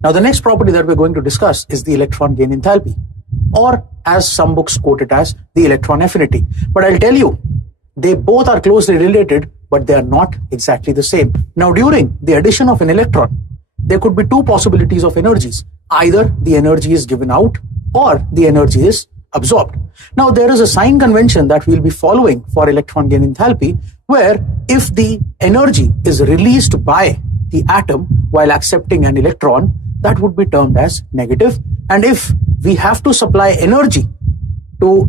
Now, the next property that we're going to discuss is the electron gain enthalpy, or as some books quote it as the electron affinity. But I'll tell you, they both are closely related, but they are not exactly the same. Now, during the addition of an electron, there could be two possibilities of energies. Either the energy is given out or the energy is absorbed. Now, there is a sign convention that we'll be following for electron gain enthalpy, where if the energy is released by the atom while accepting an electron, that would be termed as negative. And if we have to supply energy to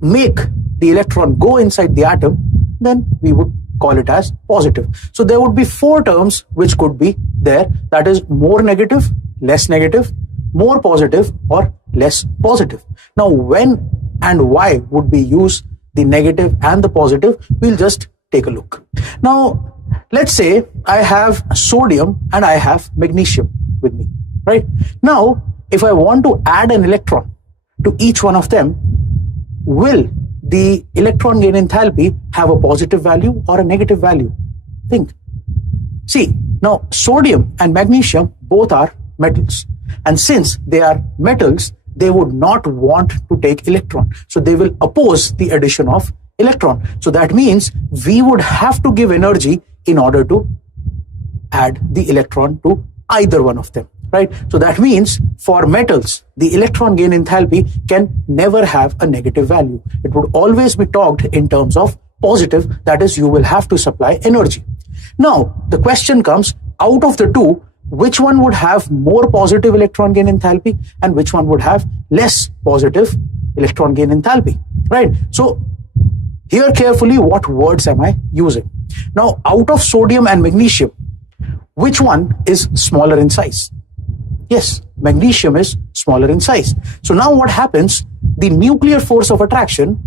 make the electron go inside the atom, then we would call it as positive. So there would be four terms which could be there, that is more negative, less negative, more positive, or less positive. Now, when and why would we use the negative and the positive? We'll just take a look. Now, let's say I have sodium and I have magnesium with me, right? Now, if I want to add an electron to each one of them, will the electron gain enthalpy have a positive value or a negative value? Think. See, now sodium and magnesium both are metals. And since they are metals, they would not want to take electron. So they will oppose the addition of electron. So that means we would have to give energy in order to add the electron to either one of them, right? So that means for metals, the electron gain enthalpy can never have a negative value. It would always be talked in terms of positive, that is, you will have to supply energy. Now, the question comes, out of the two, which one would have more positive electron gain enthalpy and which one would have less positive electron gain enthalpy, right? So here carefully, what words am I using? Now, out of sodium and magnesium, which one is smaller in size? Yes, magnesium is smaller in size. So now what happens? The nuclear force of attraction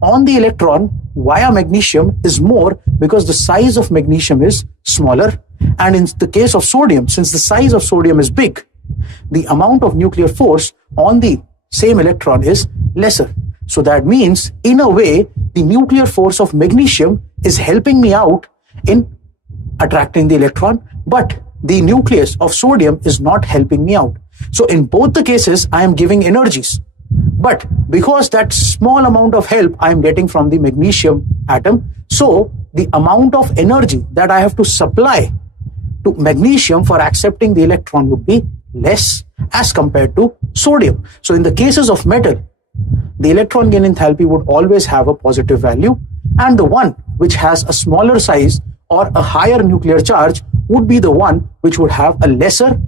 on the electron via magnesium is more because the size of magnesium is smaller. And in the case of sodium, since the size of sodium is big, the amount of nuclear force on the same electron is lesser. So that means, in a way, the nuclear force of magnesium is helping me out in attracting the electron, but the nucleus of sodium is not helping me out. So in both the cases, I am giving energies. But because that small amount of help I am getting from the magnesium atom, so the amount of energy that I have to supply to magnesium for accepting the electron would be less as compared to sodium. So in the cases of metal, the electron gain enthalpy would always have a positive value, and the one which has a smaller size or a higher nuclear charge would be the one which would have a lesser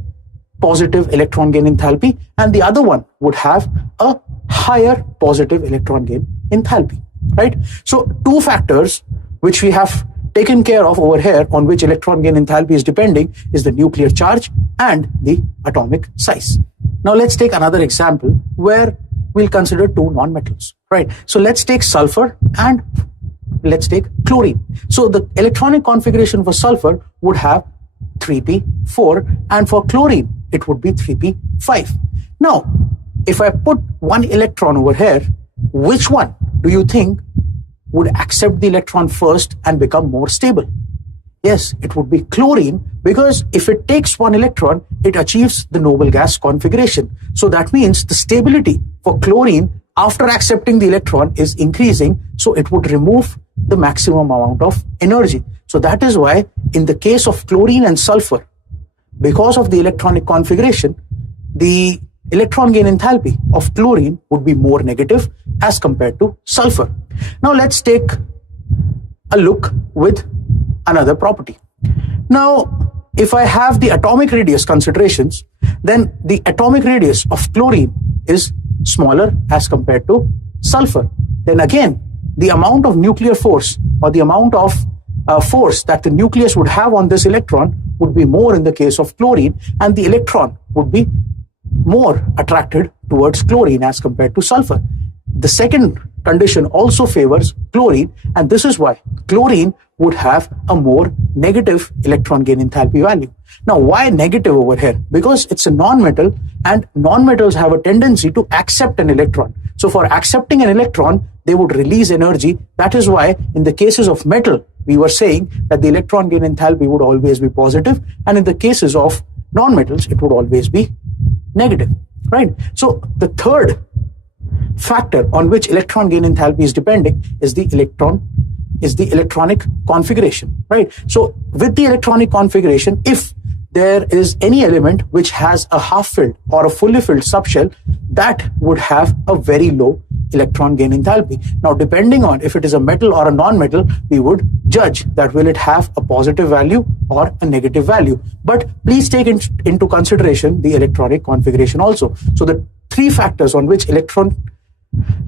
positive electron gain enthalpy, and the other one would have a higher positive electron gain enthalpy, right? So two factors which we have taken care of over here on which electron gain enthalpy is depending is the nuclear charge and the atomic size. Now let's take another example where we'll consider two non-metals, right? So let's take sulfur and let's take chlorine. So the electronic configuration for sulfur would have 3p4, and for chlorine it would be 3p5. Now, if I put one electron over here, which one do you think would accept the electron first and become more stable? Yes, it would be chlorine, because if it takes one electron, it achieves the noble gas configuration. So that means the stability for chlorine after accepting the electron is increasing, so it would remove the maximum amount of energy. So that is why in the case of chlorine and sulfur, because of the electronic configuration, the electron gain enthalpy of chlorine would be more negative as compared to sulfur. Now let's take a look with another property. Now, if I have the atomic radius considerations, then the atomic radius of chlorine is smaller as compared to sulfur. Then again, the amount of nuclear force or the amount of force that the nucleus would have on this electron would be more in the case of chlorine, and the electron would be more attracted towards chlorine as compared to sulfur. The second condition also favors chlorine, and this is why chlorine would have a more negative electron gain enthalpy value. Now, why negative over here? Because it's a non-metal, and non-metals have a tendency to accept an electron. So for accepting an electron, they would release energy. That is why in the cases of metal, we were saying that the electron gain enthalpy would always be positive, and in the cases of non-metals, it would always be negative, right? So the third factor on which electron gain enthalpy is depending is the electronic configuration, right? So with the electronic configuration, if there is any element which has a half-filled or a fully filled subshell, that would have a very low electron gain enthalpy. Now, depending on if it is a metal or a non-metal, we would judge that will it have a positive value or a negative value. But please take into consideration the electronic configuration also. So the three factors on which electron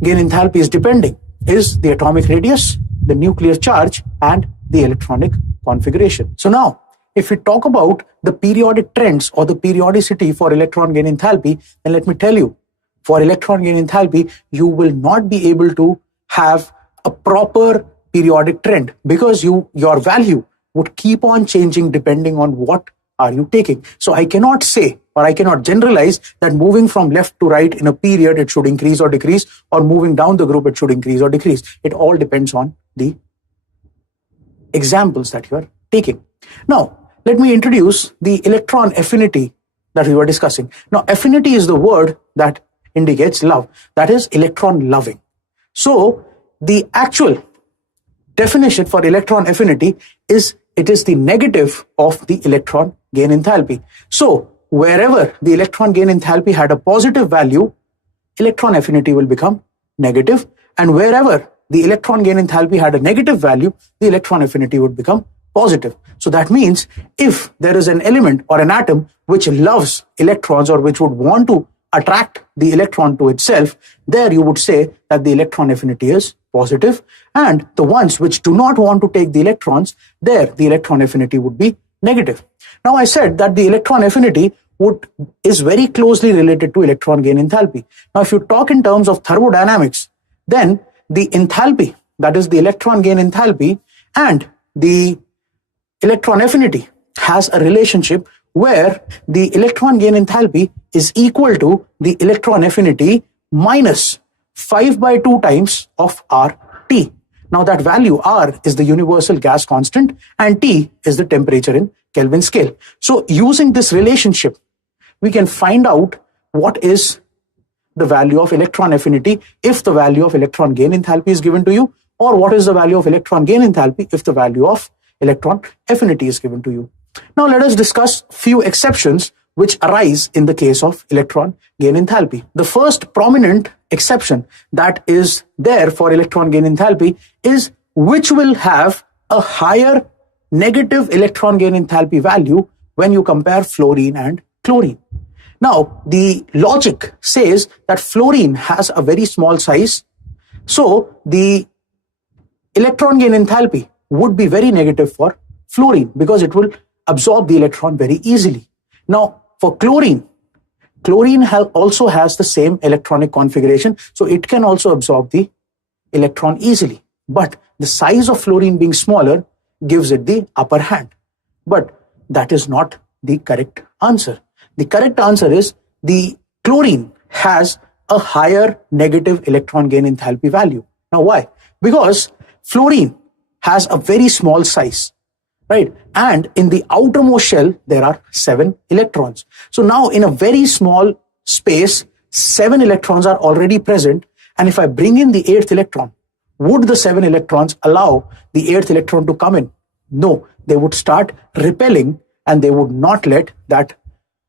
gain enthalpy is depending is the atomic radius, the nuclear charge, and the electronic configuration. So now, if we talk about the periodic trends or the periodicity for electron gain enthalpy, then let me tell you, for electron gain enthalpy, you will not be able to have a proper periodic trend because your value would keep on changing depending on what are you taking. So I cannot say, or I cannot generalize that moving from left to right in a period, it should increase or decrease, or moving down the group, it should increase or decrease. It all depends on the examples that you are taking. Now, let me introduce the electron affinity that we were discussing. Now, affinity is the word that indicates love. That is electron loving. So, the actual definition for electron affinity is it is the negative of the electron gain enthalpy. So, wherever the electron gain enthalpy had a positive value, electron affinity will become negative. And wherever the electron gain enthalpy had a negative value, the electron affinity would become positive. So that means if there is an element or an atom which loves electrons or which would want to attract the electron to itself, there you would say that the electron affinity is positive. And the ones which do not want to take the electrons, there the electron affinity would be negative. Now I said that the electron affinity is very closely related to electron gain enthalpy. Now if you talk in terms of thermodynamics, then the enthalpy, that is the electron gain enthalpy, and the electron affinity has a relationship where the electron gain enthalpy is equal to the electron affinity minus 5/2 times of RT. Now that value R is the universal gas constant and T is the temperature in Kelvin scale. So using this relationship, we can find out what is the value of electron affinity if the value of electron gain enthalpy is given to you, or what is the value of electron gain enthalpy if the value of electron affinity is given to you. Now let us discuss few exceptions which arise in the case of electron gain enthalpy. The first prominent exception that is there for electron gain enthalpy is which will have a higher negative electron gain enthalpy value when you compare fluorine and chlorine. Now, the logic says that fluorine has a very small size, so the electron gain enthalpy would be very negative for fluorine because it will absorb the electron very easily. Now, for chlorine also has the same electronic configuration, so it can also absorb the electron easily. But the size of fluorine being smaller gives it the upper hand. But that is not the correct answer. The correct answer is the chlorine has a higher negative electron gain enthalpy value. Now why? Because fluorine has a very small size, right? And in the outermost shell, there are 7 electrons. So now in a very small space, 7 electrons are already present. And if I bring in the 8th electron, would the 7 electrons allow the 8th electron to come in? No, they would start repelling and they would not let that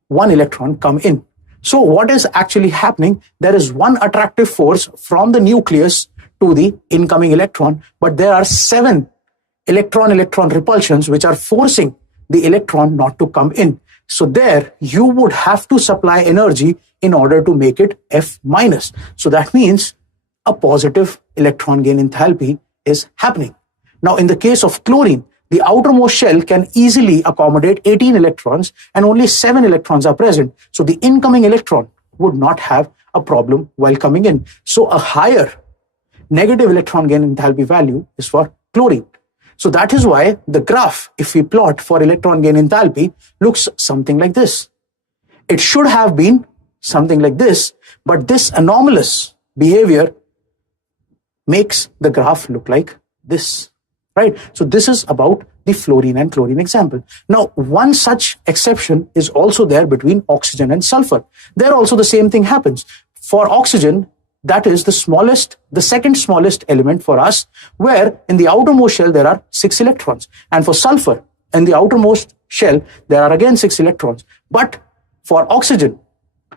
1 electron come in. So what is actually happening? There is one attractive force from the nucleus to the incoming electron, but there are 7 electron-electron repulsions which are forcing the electron not to come in. So there you would have to supply energy in order to make it F minus. So that means a positive electron gain enthalpy is happening. Now in the case of chlorine, the outermost shell can easily accommodate 18 electrons and only 7 electrons are present. So the incoming electron would not have a problem while coming in. So a higher negative electron gain enthalpy value is for chlorine. So that is why the graph, if we plot for electron gain enthalpy, looks something like this. It should have been something like this, but this anomalous behavior makes the graph look like this, right? So this is about the fluorine and chlorine example. Now, one such exception is also there between oxygen and sulfur. There also the same thing happens. For oxygen, that is the second smallest element for us, where in the outermost shell there are 6 electrons. And for sulfur, in the outermost shell, there are again 6 electrons. But for oxygen,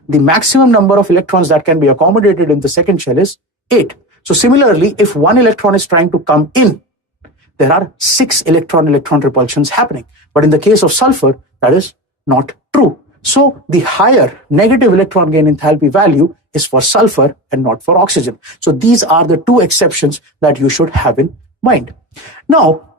the maximum number of electrons that can be accommodated in the second shell is 8. So similarly, if one electron is trying to come in, there are 6 electron-electron repulsions happening. But in the case of sulfur, that is not true. So the higher negative electron gain enthalpy value is for sulfur and not for oxygen. So these are the 2 exceptions that you should have in mind. Now,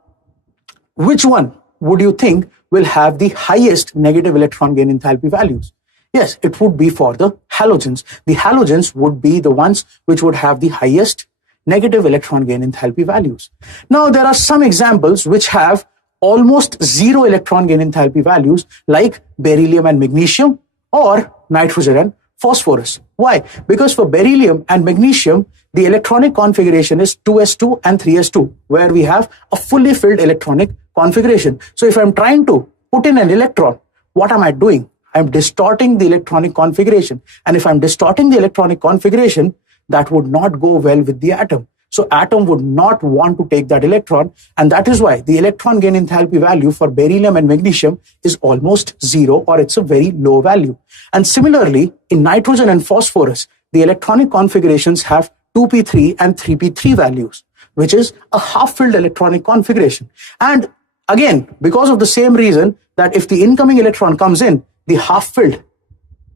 which one would you think will have the highest negative electron gain enthalpy values? Yes, it would be for the halogens. The halogens would be the ones which would have the highest negative electron gain enthalpy values. Now, there are some examples which have almost 0 electron gain enthalpy values, like beryllium and magnesium, or nitrogen and phosphorus. Why? Because for beryllium and magnesium, the electronic configuration is 2s2 and 3s2, where we have a fully filled electronic configuration. So if I'm trying to put in an electron, what am I doing? I'm distorting the electronic configuration. And if I'm distorting the electronic configuration, that would not go well with the atom. So atom would not want to take that electron. And that is why the electron gain enthalpy value for beryllium and magnesium is almost 0, or it's a very low value. And similarly, in nitrogen and phosphorus, the electronic configurations have 2p3 and 3p3 values, which is a half-filled electronic configuration. And again, because of the same reason that if the incoming electron comes in, the half-filled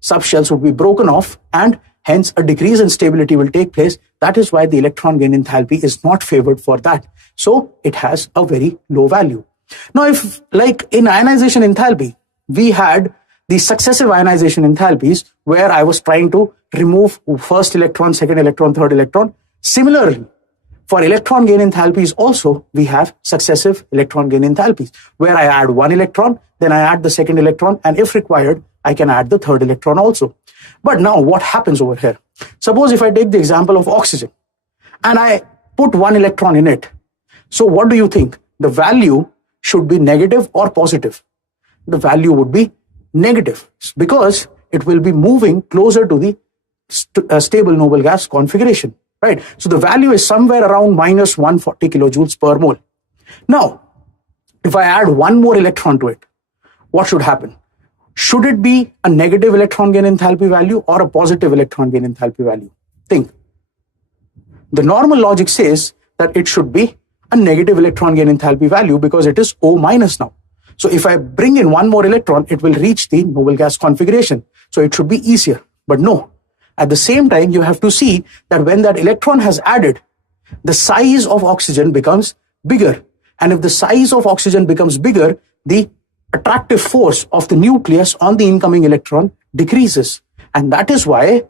subshells would be broken off, and hence a decrease in stability will take place. That is why the electron gain enthalpy is not favored for that. So it has a very low value. Now, if like in ionization enthalpy, we had the successive ionization enthalpies where I was trying to remove first electron, second electron, third electron. Similarly, for electron gain enthalpies also, we have successive electron gain enthalpies where I add one electron, then I add the second electron, and if required, I can add the third electron also. But now what happens over here? Suppose if I take the example of oxygen and I put one electron in it. So what do you think? The value should be negative or positive? The value would be negative because it will be moving closer to the stable noble gas configuration, right? So the value is somewhere around minus 140 kilojoules per mole. Now, if I add one more electron to it, what should happen? Should it be a negative electron gain enthalpy value or a positive electron gain enthalpy value? Think. The normal logic says that it should be a negative electron gain enthalpy value because it is O minus now. So if I bring in one more electron, it will reach the noble gas configuration. So it should be easier. But no. At the same time, you have to see that when that electron has added, the size of oxygen becomes bigger. And if the size of oxygen becomes bigger, the attractive force of the nucleus on the incoming electron decreases. And that is why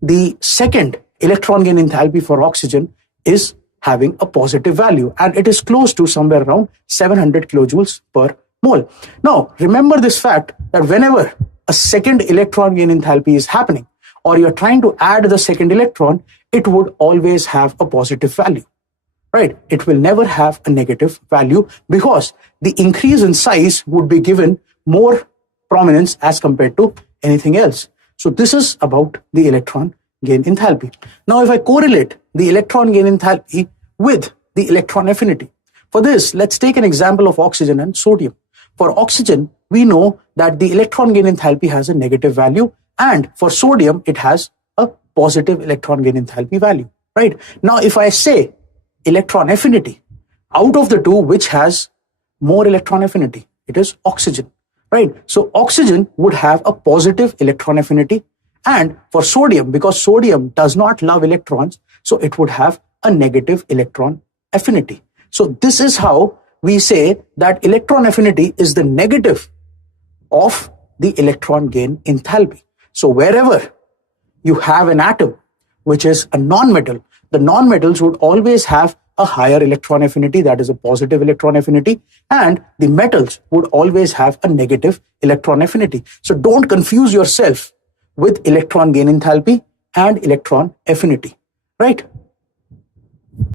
the second electron gain enthalpy for oxygen is having a positive value. And it is close to somewhere around 700 kilojoules per mole. Now, remember this fact that whenever a second electron gain enthalpy is happening, or you're trying to add the second electron, it would always have a positive value. Right? It will never have a negative value because the increase in size would be given more prominence as compared to anything else. So this is about the electron gain enthalpy. Now, if I correlate the electron gain enthalpy with the electron affinity, for this, let's take an example of oxygen and sodium. For oxygen, we know that the electron gain enthalpy has a negative value, and for sodium, it has a positive electron gain enthalpy value. Right? Now, if I say electron affinity, out of the two, which has more electron affinity? It is oxygen, right? So oxygen would have a positive electron affinity, and for sodium, because sodium does not love electrons, so it would have a negative electron affinity. So this is how we say that electron affinity is the negative of the electron gain enthalpy. So wherever you have an atom which is a non-metal, the non-metals would always have a higher electron affinity, that is a positive electron affinity, and the metals would always have a negative electron affinity. So don't confuse yourself with electron gain enthalpy and electron affinity, right?